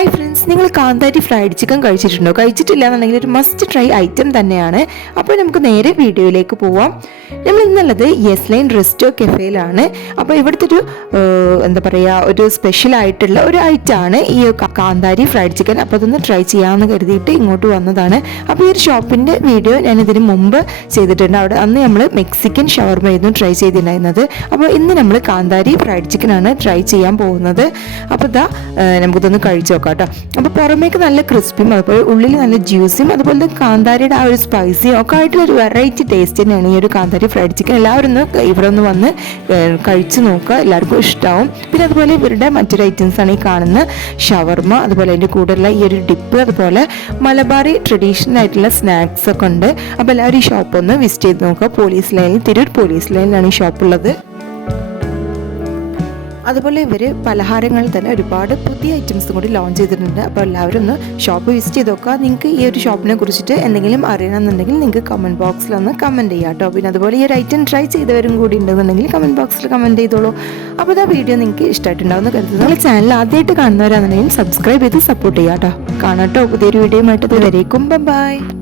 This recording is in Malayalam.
ഹായ് ഫ്രണ്ട്സ് നിങ്ങൾ കാന്താരി ഫ്രൈഡ് ചിക്കൻ കഴിച്ചിട്ടുണ്ടോ? കഴിച്ചിട്ടില്ല എന്നുണ്ടെങ്കിൽ ഒരു മസ്റ്റ് ട്രൈ ഐറ്റം തന്നെയാണ്. അപ്പോൾ നമുക്ക് നേരെ വീഡിയോയിലേക്ക് പോവാം. നമ്മൾ ഇന്നുള്ളത് യെസ് ലൈൻ റെസ്റ്റോ കെഫേയിലാണ് അപ്പോൾ ഇവിടുത്തെ ഒരു എന്താ പറയുക ഒരു സ്പെഷ്യൽ ആയിട്ടുള്ള ഒരു ഐറ്റമാണ് ഈ കാന്താരി ഫ്രൈഡ് ചിക്കൻ അപ്പോൾ അതൊന്ന് ട്രൈ ചെയ്യാമെന്ന് കരുതിയിട്ട് ഇങ്ങോട്ട് വന്നതാണ്. അപ്പോൾ ഈ ഒരു ഷോപ്പിന്റെ വീഡിയോ ഞാൻ ഇതിന് മുമ്പ് ചെയ്തിട്ടുണ്ട്. അവിടെ അന്ന് നമ്മൾ മെക്സിക്കൻ ഷവർമയായിരുന്നു ട്രൈ ചെയ്തിട്ടുണ്ടായിരുന്നത്. അപ്പോൾ ഇന്ന് നമ്മൾ കാന്താരി ഫ്രൈഡ് ചിക്കനാണ് ട്രൈ ചെയ്യാൻ പോകുന്നത്. അപ്പോൾ ഇതാ നമുക്കിതൊന്ന് കഴിച്ചു നോക്കാം. കേട്ടോ. അപ്പോൾ പുറമേക്ക് നല്ല ക്രിസ്പിയും അതുപോലെ ഉള്ളിൽ നല്ല ജ്യൂസിയും അതുപോലെ തന്നെ കാന്താരിയുടെ ആ ഒരു സ്പൈസിയും ഒക്കെ ആയിട്ടുള്ള ഒരു വെറൈറ്റി ടേസ്റ്റ് തന്നെയാണ് ഈ ഒരു കാന്താരി ഫ്രൈഡ് ചിക്കൻ എല്ലാവരും ഒന്ന് ഇവിടെ ഒന്ന് വന്ന് കഴിച്ച് നോക്കുക. എല്ലാവർക്കും ഇഷ്ടമാവും പിന്നെ അതുപോലെ ഇവരുടെ മറ്റൊരു ഐറ്റംസ് ആണ് ഈ കാണുന്ന ഷവർമ അതുപോലെ അതിന്റെ കൂടെയുള്ള ഈ ഒരു ഡിപ്പ് അതുപോലെ മലബാറി ട്രഡീഷണൽ ആയിട്ടുള്ള സ്നാക്സ് ഒക്കെ ഉണ്ട്. അപ്പോൾ എല്ലാവരും ഈ ഷോപ്പ് ഒന്ന് വിസിറ്റ് ചെയ്ത് നോക്കുക. പോലീസ് ലൈനിൽ തിരൂർ പോലീസ് ലൈനിലാണ് ഈ ഷോപ്പ് ഉള്ളത്. അതുപോലെ ഇവർ പലഹാരങ്ങളിൽ തന്നെ ഒരുപാട് പുതിയ ഐറ്റംസ് കൂടി ലോഞ്ച് ചെയ്തിട്ടുണ്ട്. അപ്പോൾ എല്ലാവരും ഒന്ന് ഷോപ്പ് വിസിറ്റ് ചെയ്ത് നോക്കുക നിങ്ങൾക്ക് ഈ ഒരു ഷോപ്പിനെ കുറിച്ചിട്ട് എന്തെങ്കിലും അറിയണമെന്നുണ്ടെങ്കിൽ നിങ്ങൾക്ക് കമന്റ് ബോക്സിൽ ഒന്ന് കമന്റ് ചെയ്യാം കേട്ടോ പിന്നെ അതുപോലെ ഈ ഒരു ഐറ്റം ട്രൈ ചെയ്തവരും കൂടി ഉണ്ടെന്നുണ്ടെങ്കിൽ കമന്റ് ബോക്സിൽ കമന്റ് ചെയ്തോളൂ. അപ്പോൾ ആ വീഡിയോ നിങ്ങൾക്ക് ഇഷ്ടമായിട്ടുണ്ടാവുന്ന കരുതുന്നു. നിങ്ങൾ ചാനൽ ആദ്യമായിട്ട് കാണുന്നവരാണെന്നുണ്ടെങ്കിൽ സബ്സ്ക്രൈബ് ചെയ്ത് സപ്പോർട്ട് ചെയ്യാം കേട്ടോ കാണാം കേട്ടോ പുതിയൊരു വീഡിയോ ആയിട്ട് ഇതുവരേക്കും ബൈ